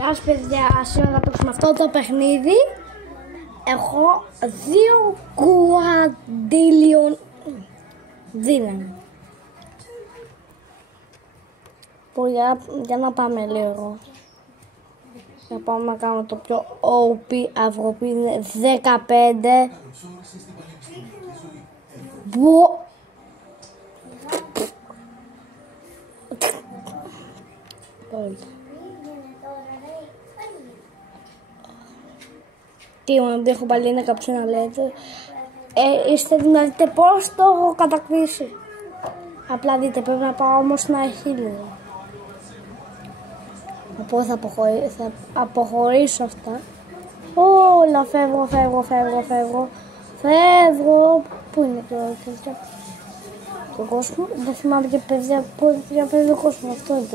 Γεια σας παιδιά, σήμερα θα παίξουμε αυτό το παιχνίδι. Έχω 2 κουαντίλιον δύναμη. Για να πάμε λίγο. Θα πάμε να κάνω το πιο OP αυγό που είναι 15. Τι δεν έχω πάλι να κάποιο να λέτε. Είστε να δείτε πώς το έχω κατακτήσει. Απλά δείτε, πρέπει να πάω όμως να έχει λίγο. Οπότε θα αποχωρήσω αυτά. Όλα φεύγω. Πού είναι το κόσμο, δεν θυμάμαι και παιδιά για παιδί κόσμο. Αυτό είναι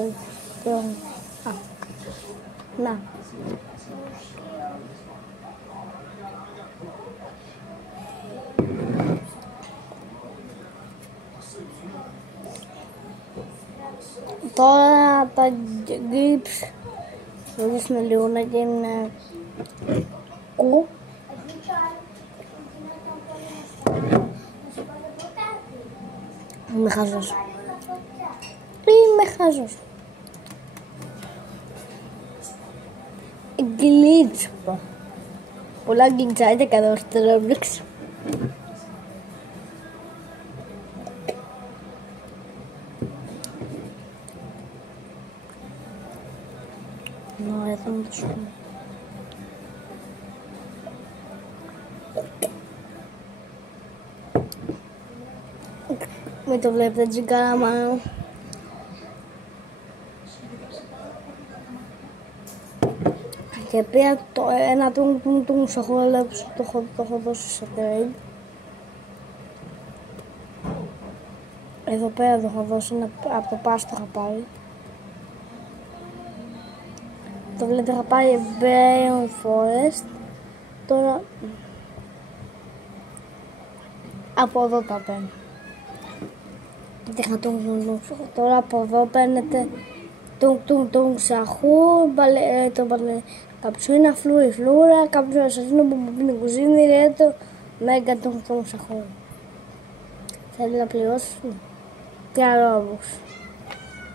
το. Να. Τώρα τα grips βοηθήσουμε λίγο να γίνουν κου. Είμαι χαζός. Glitch. Πολλά γκλιτσάκια κάνω στο Roblox. Εδώ να το σου πω. Μην το βλέπετε τζιγκάρα μάλλον. Και πήρα το ένα του σαχόλεψου, το έχω δώσει σε trade. Εδώ πέρα το έχω δώσει, από το pass το είχα πάρει. Το βλέπετε, είχα πάρει Brain Forest. Τώρα από εδώ τα παίρνω. Τώρα από εδώ παίρνετε τον σαχού, καψούνα, φλούρα, κάποιο ασασίνο που είναι κουζίνη, ρέτο, μέγα τον σαχού. Θέλει να πληρώσει και αρρώμους.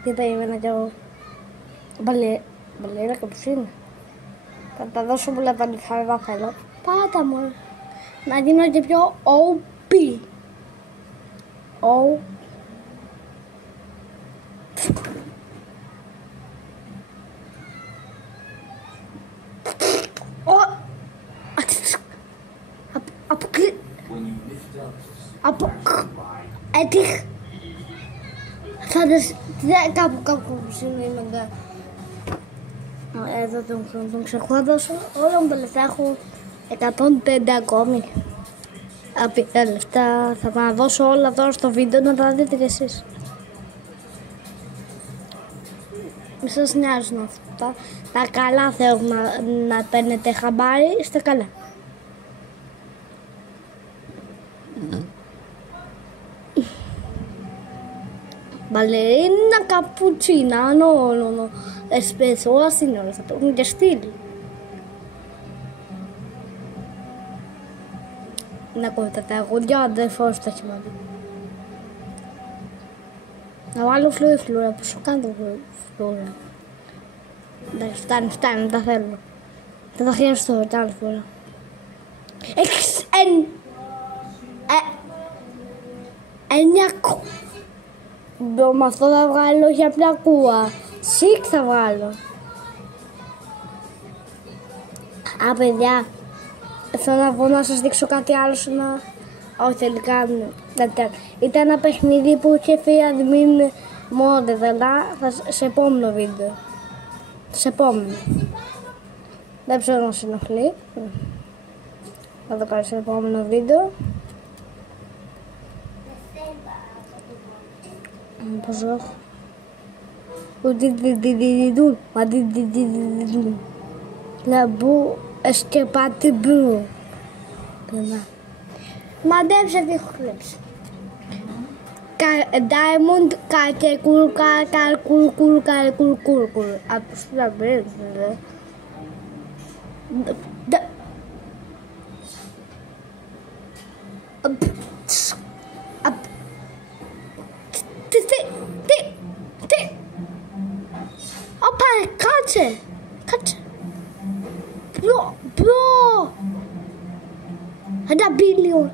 Τι περίμενα κι εγώ. Μπαλέρα καψούνα. Θα τα δώσω πολλά τα λιχαρά θέλω. Πάτα μου. Να γίνω και πιο OP. Κάπου σήμερα εδώ τον ξεχώδωσω. Όλα μου τα λεφτά έχω 150 ακόμη. Απειρά λεφτά. Θα τα δώσω όλα τώρα στο βίντεο να τα δείτε κι εσείς. Μη σας νοιάζουν αυτά. Τα καλά θέλω να παίρνετε χαμπάρι. Είστε καλά. Μπαλερίνα, καπουτσίνα, no, espresso, ασύνολο, θα το έχουν και στείλει. Να κόβετε τα αγγλιά, ο αδερφός το έχει μάθει. Να βάλω φλούρα, πώς σου κάνω φλούρα. Εντάξει, φτάνει, τα θέλω. Θα τα χρειαστώ, τα άλλη φορά. Με αυτό θα βγάλω όχι απλά κούα. Σικ θα βγάλω. Παιδιά, θέλω να βγω να σας δείξω κάτι άλλο όχι τελικά ήταν ένα παιχνίδι που είχε φύγει admin mode, αλλά σε επόμενο βίντεο. Σε επόμενο. Δεν ξέρω να συνοχλεί. Θα το κάνω σε επόμενο βίντεο. Πώς έχω. Λαμπού εσκεπάτη μπλου. Μαντέψε τι έχω κλέψει. Diamond κακεκουρ. Από στους λαμπρές. Τι. Όπα, κάτσε. Ποιο. 1 billion.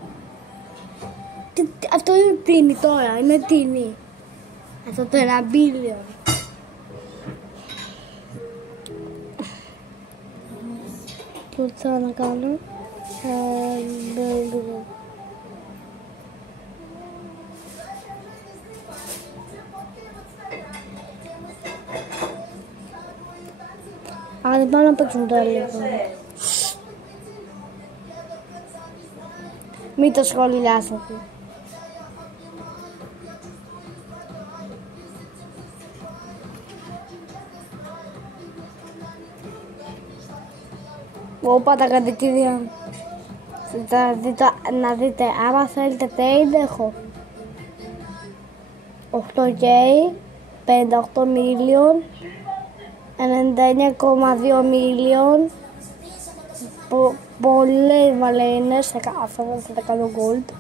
Αυτό είναι τίνη τώρα, είναι τίνη. Αυτό το 1 billion. Τι θέλω να κάνω. δεν πάω να παίξουν τώρα λίγο. Μην το σχολιάσετε. Όπα τα κατοικίδια. Να δείτε, άμα θέλετε trade έχω 8K, 58 million, 99,2 million, πολλές βαλένες, αυτό θα τα κάνω gold.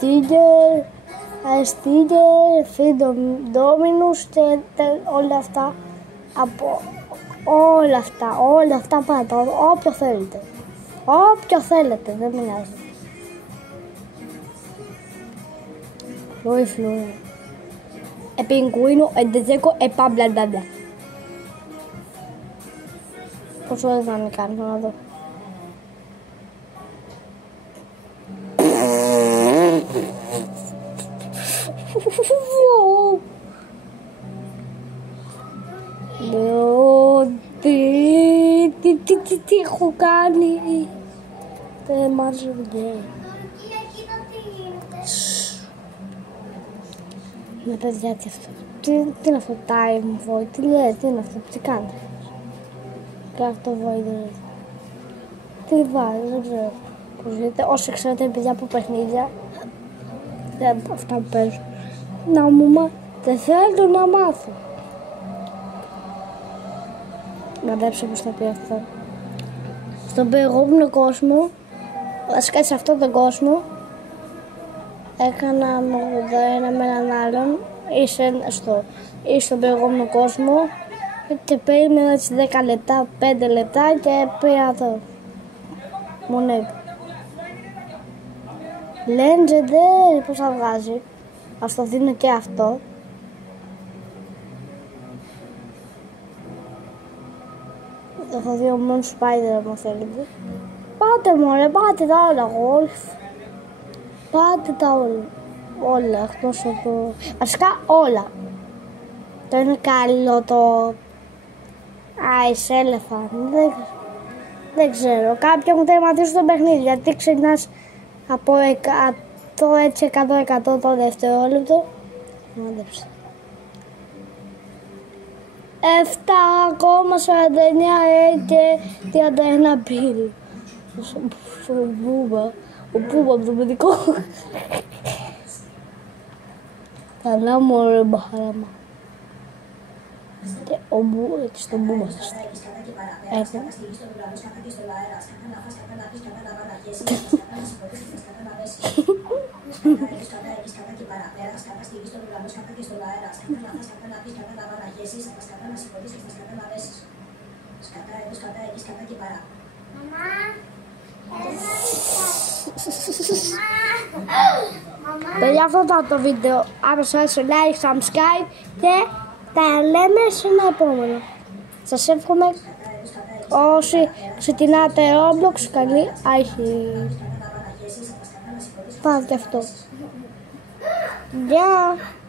Tiger, Stiger, Freedom Dominus και όλα αυτά, από όλα αυτά πάντα, όποιο θέλετε, δεν με νοιάζει. Φλούι, Πιγκουίνο, Εντεζέκο, μπλα. Πόσο δεν θα με κάνει, να δω. Τι έχω κάνει. Δεν μ' άρεσε βγαίνει. Ναι παιδιά, τι αυτό. Τι είναι αυτό το time void, τι λέει, τι είναι αυτό, τι κάνετε. Craft void. Τι βάζει, δεν ξέρω πώς δείτε. Όσοι ξέρετε παιδιά από παιχνίδια, αυτά που παίζουν, να μου δεν θέλω να μάθω. Μαντέψε πως θα πει αυτό. Στον προηγούμενο κόσμο, βασικά σε αυτόν τον κόσμο, έκανα 81 με έναν άλλον ή στον προηγούμενο κόσμο και περίμενα έτσι 10 λεπτά, 5 λεπτά και πήρα το μονέκο. Legendary, πώς θα βγάζει, ας το δίνω και αυτό. Έχω δει μόνο Spider αν θέλετε. Πάτε μωρέ, πάτε τα όλα, Golf. Πάτε τα όλα, εκτός από... Βασικά όλα. Το είναι καλό το... Ice Elephant, δεν ξέρω. Κάποιοι έχουν τερματίσει το παιχνίδι, γιατί ξεκινάς από 100% το δευτερόλεπτο. Μάντεψε. 7,49 και 31 πύλη. Ο Μπούμπα από το παιδικό. Καλά μωρέ μπαχαράμα. Και ο Μπούμπα και στον Μπούμπα θα στείλει. Έχω. Παιδιά, αυτό ήταν το βίντεο. Αν σας άρεσε, like, subscribe και τα λέμε σε ένα επόμενο. Σας εύχομαι όσοι ξεκινάτε Roblox, καλή αρχή. Πάτε αυτό. Γεια!